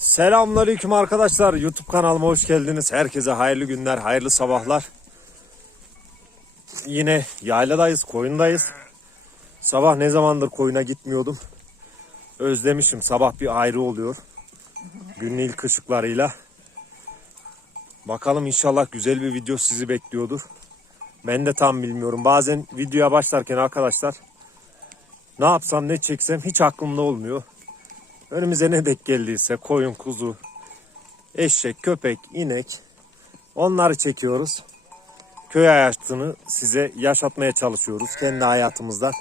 Selamünaleyküm arkadaşlar. YouTube kanalıma hoş geldiniz. Herkese hayırlı günler, hayırlı sabahlar. Yine yayladayız, koyundayız. Sabah ne zamandır koyuna gitmiyordum. Özlemişim. Sabah bir ayrı oluyor. Günün ilk ışıklarıyla. Bakalım inşallah güzel bir video sizi bekliyordur. Ben de tam bilmiyorum. Bazen videoya başlarken arkadaşlar ne yapsam ne çeksem hiç aklımda olmuyor. Önümüze ne denk geldiyse koyun, kuzu, eşek, köpek, inek onları çekiyoruz. Köy hayatını size yaşatmaya çalışıyoruz kendi hayatımızdan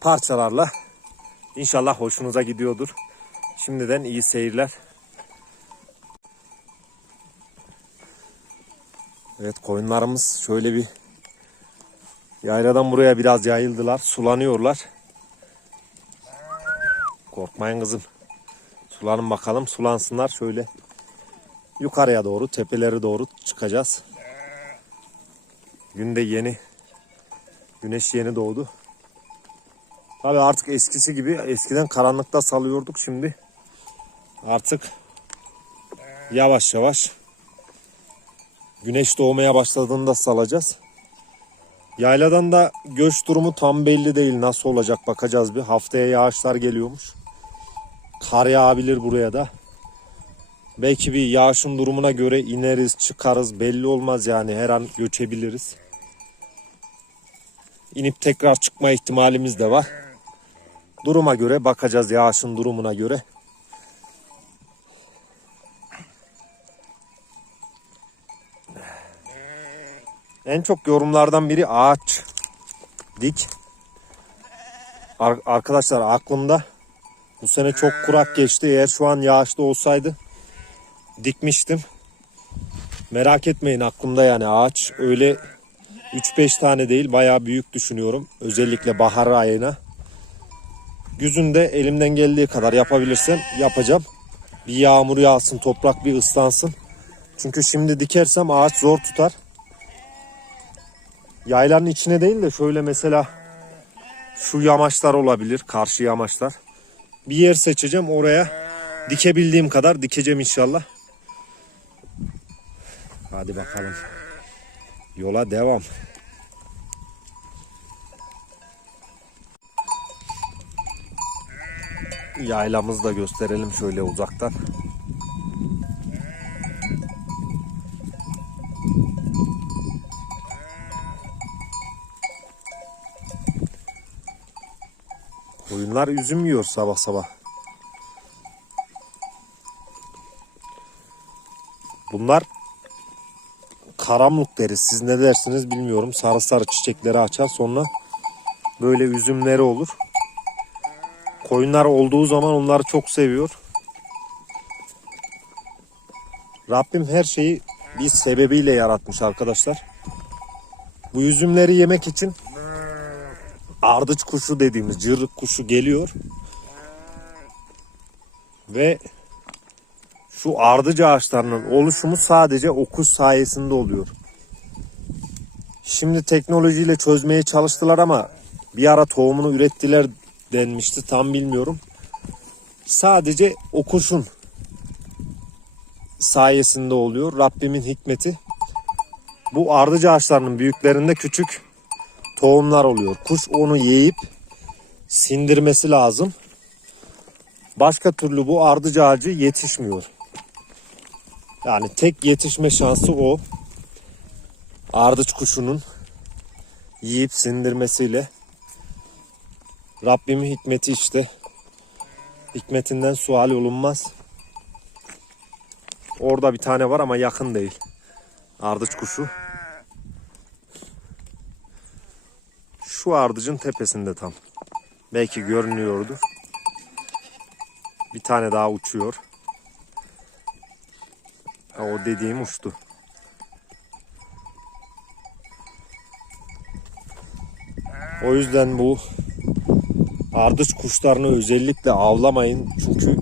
parçalarla. İnşallah hoşunuza gidiyordur. Şimdiden iyi seyirler. Evet koyunlarımız şöyle bir yayladan buraya biraz yayıldılar. Sulanıyorlar. Korkmayın kızım. Sulanın bakalım. Sulansınlar şöyle. Yukarıya doğru, tepeleri doğru çıkacağız. Günde yeni. Güneş yeni doğdu. Tabi artık eskisi gibi eskiden karanlıkta salıyorduk şimdi. Artık yavaş yavaş güneş doğmaya başladığında salacağız. Yayladan da göç durumu tam belli değil. Nasıl olacak bakacağız bir. Haftaya yağışlar geliyormuş. Kar yağabilir buraya da. Belki bir yağışın durumuna göre ineriz, çıkarız. Belli olmaz yani. Her an göçebiliriz. İnip tekrar çıkma ihtimalimiz de var. Duruma göre bakacağız yağışın durumuna göre. En çok yorumlardan biri ağaç dik. Ar- arkadaşlar aklımda bu sene çok kurak geçti. Eğer şu an yağışlı olsaydı dikmiştim. Merak etmeyin aklımda yani ağaç öyle 3-5 tane değil bayağı büyük düşünüyorum. Özellikle bahar ayına. Güzünde elimden geldiği kadar yapabilirsem yapacağım. Bir yağmur yağsın, toprak bir ıslansın. Çünkü şimdi dikersem ağaç zor tutar. Yaylanın içine değil de şöyle mesela şu yamaçlar olabilir. Karşı yamaçlar. Bir yer seçeceğim oraya dikebildiğim kadar dikeceğim inşallah. Hadi bakalım. Yola devam. Yaylamızı da gösterelim şöyle uzaktan. Koyunlar üzüm yiyor sabah sabah. Bunlar karamlık deriz. Siz ne dersiniz bilmiyorum. Sarı sarı çiçekleri açar sonra böyle üzümleri olur. Koyunlar olduğu zaman onları çok seviyor. Rabbim her şeyi bir sebebiyle yaratmış arkadaşlar. Bu üzümleri yemek için ardıç kuşu dediğimiz cırrık kuşu geliyor. Ve şu ardıç ağaçlarının oluşumu sadece o sayesinde oluyor. Şimdi teknolojiyle çözmeye çalıştılar ama bir ara tohumunu ürettiler denmişti tam bilmiyorum. Sadece o kuşun sayesinde oluyor. Rabbimin hikmeti. Bu ardıç ağaçlarının büyüklerinde küçük tohumlar oluyor. Kuş onu yiyip sindirmesi lazım. Başka türlü bu ardıç ağacı yetişmiyor. Yani tek yetişme şansı o. Ardıç kuşunun yiyip sindirmesiyle. Rabbimin hikmeti işte. Hikmetinden sual olunmaz. Orada bir tane var ama yakın değil. Ardıç kuşu. Şu ardıcın tepesinde tam. Belki görünüyordu. Bir tane daha uçuyor. Ha, o dediğim uçtu. O yüzden bu ardıç kuşlarını özellikle avlamayın. Çünkü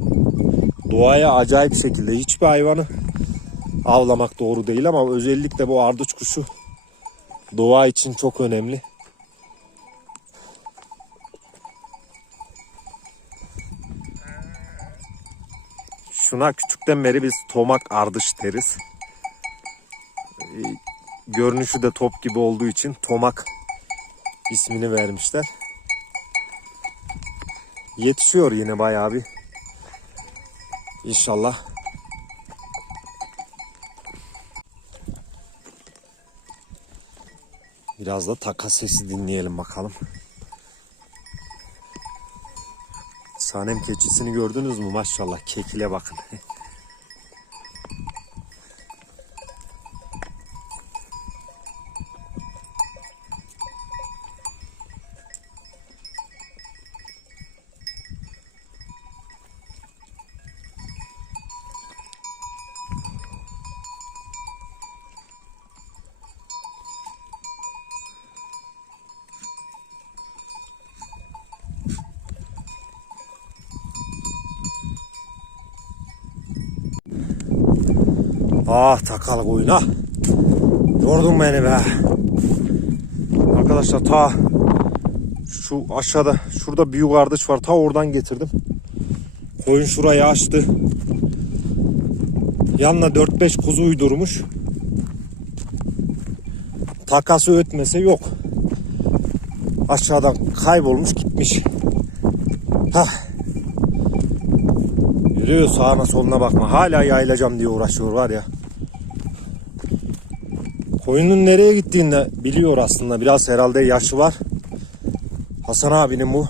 doğaya acayip şekilde hiçbir hayvanı avlamak doğru değil ama özellikle bu ardıç kuşu doğa için çok önemli. Şuna küçükten beri biz tomak ardış deriz. Ee, Görünüşü de top gibi olduğu için tomak ismini vermişler. Yetişiyor yine bayağı bir. İnşallah. Biraz da taka sesi dinleyelim bakalım. Sanem keçisini gördünüz mü? Maşallah kekile bakın. Ah takalı koyun ha. Yordun beni be. Arkadaşlar ta şu aşağıda şurada büyük ardıç var. Ta oradan getirdim. Koyun şurayı açtı. Yanına 4-5 kuzu uydurmuş. Takası ötmese yok. Aşağıdan kaybolmuş gitmiş. Hah. Yürüyor sağına soluna bakma. Hala yayılacağım diye uğraşıyor var ya. Koyunun nereye gittiğini de biliyor aslında. Biraz herhalde yaşı var. Hasan abinin bu.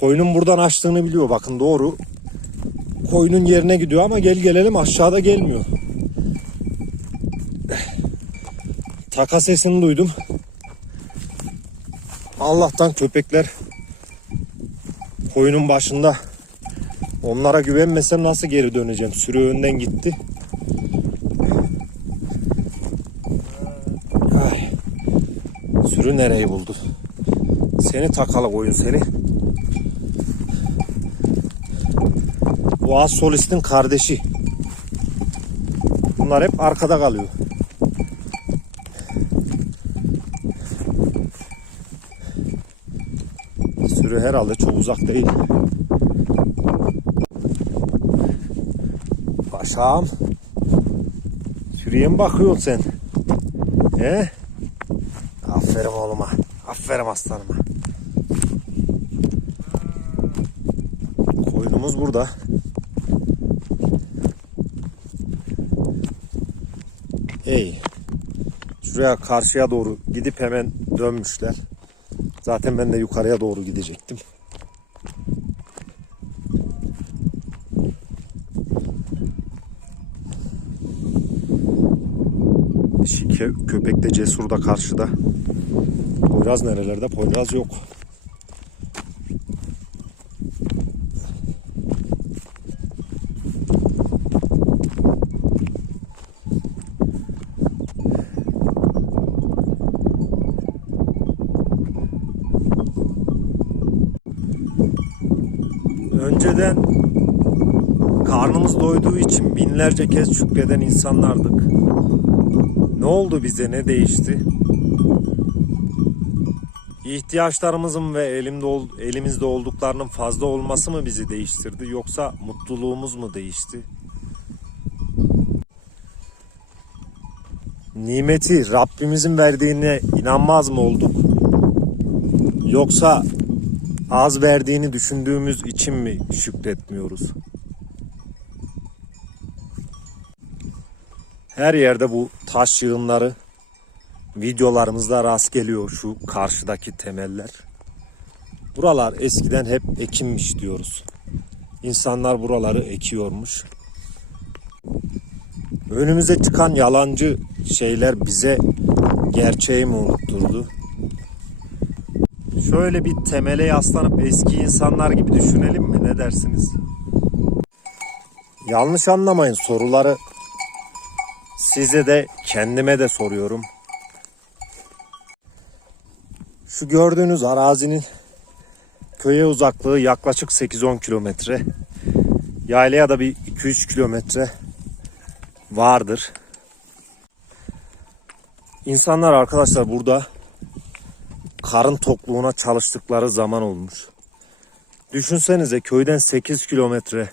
Koyunun buradan açtığını biliyor. Bakın doğru. Koyunun yerine gidiyor ama gel gelelim aşağıda gelmiyor. Taka sesini duydum. Allah'tan köpekler koyunun başında Onlara güvenmesem nasıl geri döneceğim? Sürü önden gitti. Ay. Sürü nereyi buldu? Seni takalı koyun seni. Bu az solistin kardeşi. Bunlar hep arkada kalıyor. Sürü herhalde çok uzak değil. Paşam. Sürüye mi bakıyorsun sen? He? Aferin aslanıma. Koyunumuz burada. Hey. Şuraya karşıya doğru gidip hemen dönmüşler. Zaten ben de yukarıya doğru gidecektim. Şike köpek de cesur da karşıda. Poyraz nerelerde? Poyraz yok. Önceden karnımız doyduğu için binlerce kez şükreden insanlardık. Ne oldu bize? Ne değişti? İhtiyaçlarımızın ve elimde ol- elimizde olduklarının fazla olması mı bizi değiştirdi yoksa mutluluğumuz mu değişti? Nimeti Rabbimizin verdiğine inanmaz mı olduk? Yoksa az verdiğini düşündüğümüz için mi şükretmiyoruz? Her yerde bu taş yığınları videolarımızda rast geliyor şu karşıdaki temeller. Buralar eskiden hep ekinmiş diyoruz. İnsanlar buraları ekiyormuş. Önümüze çıkan yalancı şeyler bize gerçeği mi unutturdu? Şöyle bir temele yaslanıp eski insanlar gibi düşünelim mi? Ne dersiniz? Yanlış anlamayın soruları Size de kendime de soruyorum. Şu gördüğünüz arazinin köye uzaklığı yaklaşık 8-10 kilometre. Yaylaya da bir 2-3 kilometre vardır. İnsanlar arkadaşlar burada karın tokluğuna çalıştıkları zaman olmuş. Düşünsenize köyden 8 kilometre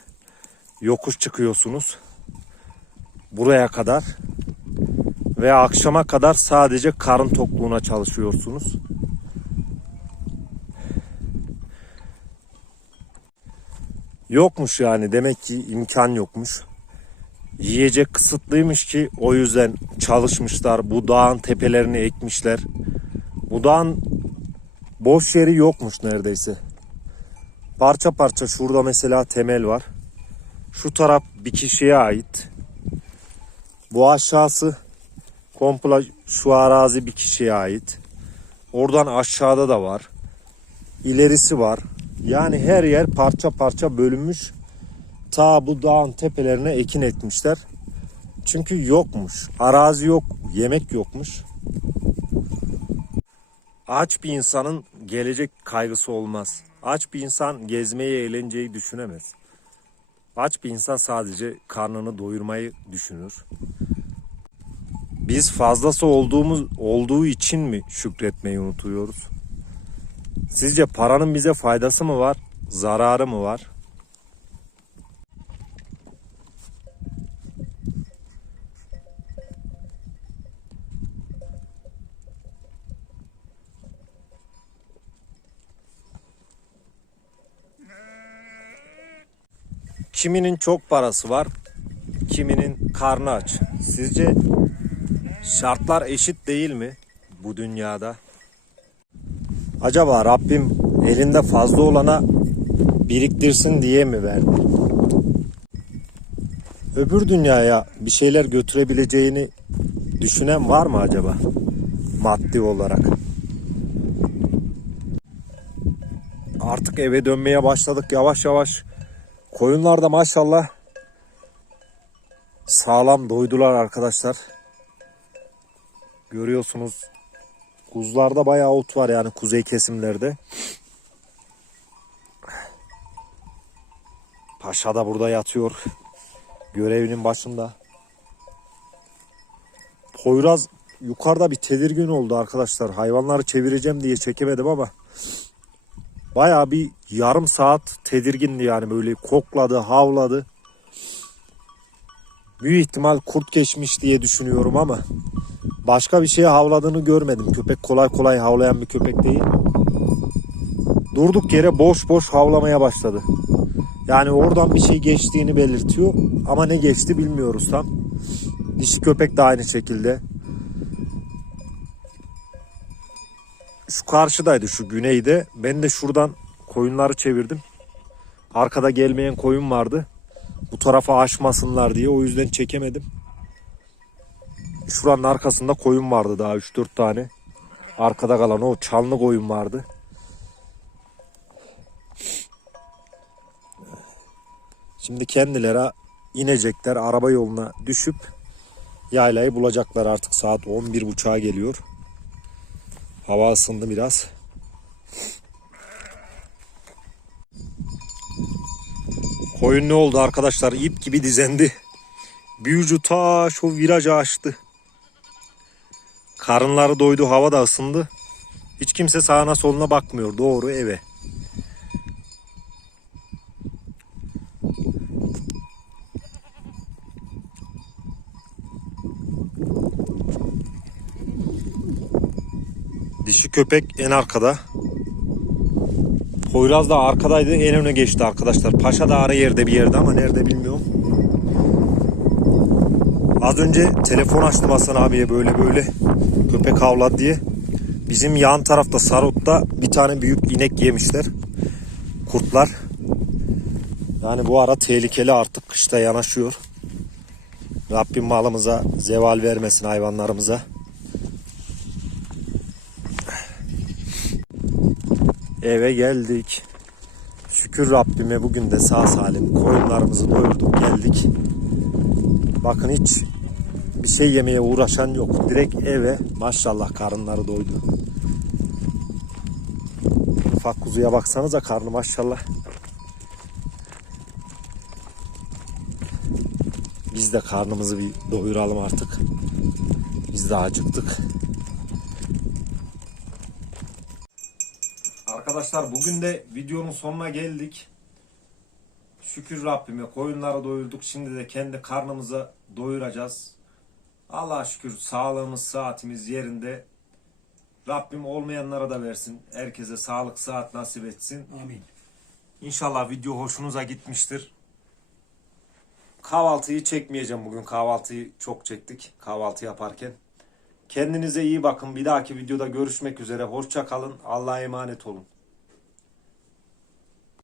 yokuş çıkıyorsunuz. Buraya kadar ve akşama kadar sadece karın tokluğuna çalışıyorsunuz. Yokmuş yani demek ki imkan yokmuş. Yiyecek kısıtlıymış ki o yüzden çalışmışlar. Bu dağın tepelerini ekmişler. Bu dağın boş yeri yokmuş neredeyse. Parça parça şurada mesela temel var. Şu taraf bir kişiye ait. Bu aşağısı komple şu arazi bir kişiye ait. Oradan aşağıda da var. İlerisi var. Yani her yer parça parça bölünmüş. Ta bu dağın tepelerine ekin etmişler. Çünkü yokmuş. Arazi yok, yemek yokmuş. Aç bir insanın gelecek kaygısı olmaz. Aç bir insan gezmeyi, eğlenceyi düşünemez. Aç bir insan sadece karnını doyurmayı düşünür. Biz fazlası olduğumuz olduğu için mi şükretmeyi unutuyoruz? Sizce paranın bize faydası mı var, zararı mı var? Kiminin çok parası var, kiminin karnı aç. Sizce şartlar eşit değil mi bu dünyada? Acaba Rabbim elinde fazla olana biriktirsin diye mi verdi? Öbür dünyaya bir şeyler götürebileceğini düşünen var mı acaba? Maddi olarak. Artık eve dönmeye başladık yavaş yavaş. Koyunlar da maşallah sağlam doydular arkadaşlar. Görüyorsunuz Kuzularda bayağı ot var yani kuzey kesimlerde. Paşa da burada yatıyor. Görevinin başında. Poyraz yukarıda bir tedirgin oldu arkadaşlar. Hayvanları çevireceğim diye çekemedim ama bayağı bir yarım saat tedirgindi yani böyle kokladı, havladı. Büyük ihtimal kurt geçmiş diye düşünüyorum ama Başka bir şeye havladığını görmedim. Köpek kolay kolay havlayan bir köpek değil. Durduk yere boş boş havlamaya başladı. Yani oradan bir şey geçtiğini belirtiyor. Ama ne geçti bilmiyoruz tam. Dişi köpek de aynı şekilde. Şu karşıdaydı şu güneyde. Ben de şuradan koyunları çevirdim. Arkada gelmeyen koyun vardı. Bu tarafa aşmasınlar diye o yüzden çekemedim. Şuranın arkasında koyun vardı daha 3-4 tane. Arkada kalan o çallı koyun vardı. Şimdi kendileri inecekler araba yoluna düşüp yaylayı bulacaklar artık saat 11.30'a geliyor. Hava ısındı biraz. Koyun ne oldu arkadaşlar? İp gibi dizendi. Büyücü ta şu virajı açtı. Karınları doydu, hava da ısındı. Hiç kimse sağına soluna bakmıyor. Doğru eve. Dişi köpek en arkada. Poyraz da arkadaydı. En öne geçti arkadaşlar. Paşa da ara yerde bir yerde ama nerede bilmiyorum. Az önce telefon açtım Hasan abiye böyle böyle köpek havladı diye. Bizim yan tarafta Sarut'ta bir tane büyük inek yemişler. Kurtlar. Yani bu ara tehlikeli artık kışta yanaşıyor. Rabbim malımıza zeval vermesin hayvanlarımıza. Eve geldik. Şükür Rabbime bugün de sağ salim koyunlarımızı doyurduk geldik. Bakın hiç bir şey yemeye uğraşan yok. Direkt eve maşallah karınları doydu. Ufak kuzuya baksanıza karnı maşallah. Biz de karnımızı bir doyuralım artık. Biz de acıktık. Arkadaşlar bugün de videonun sonuna geldik. Şükür Rabbime koyunları doyurduk. Şimdi de kendi karnımıza doyuracağız. Allah'a şükür sağlığımız, saatimiz yerinde. Rabbim olmayanlara da versin. Herkese sağlık, saat nasip etsin. Amin. İnşallah video hoşunuza gitmiştir. Kahvaltıyı çekmeyeceğim bugün. Kahvaltıyı çok çektik kahvaltı yaparken. Kendinize iyi bakın. Bir dahaki videoda görüşmek üzere. Hoşça kalın. Allah'a emanet olun.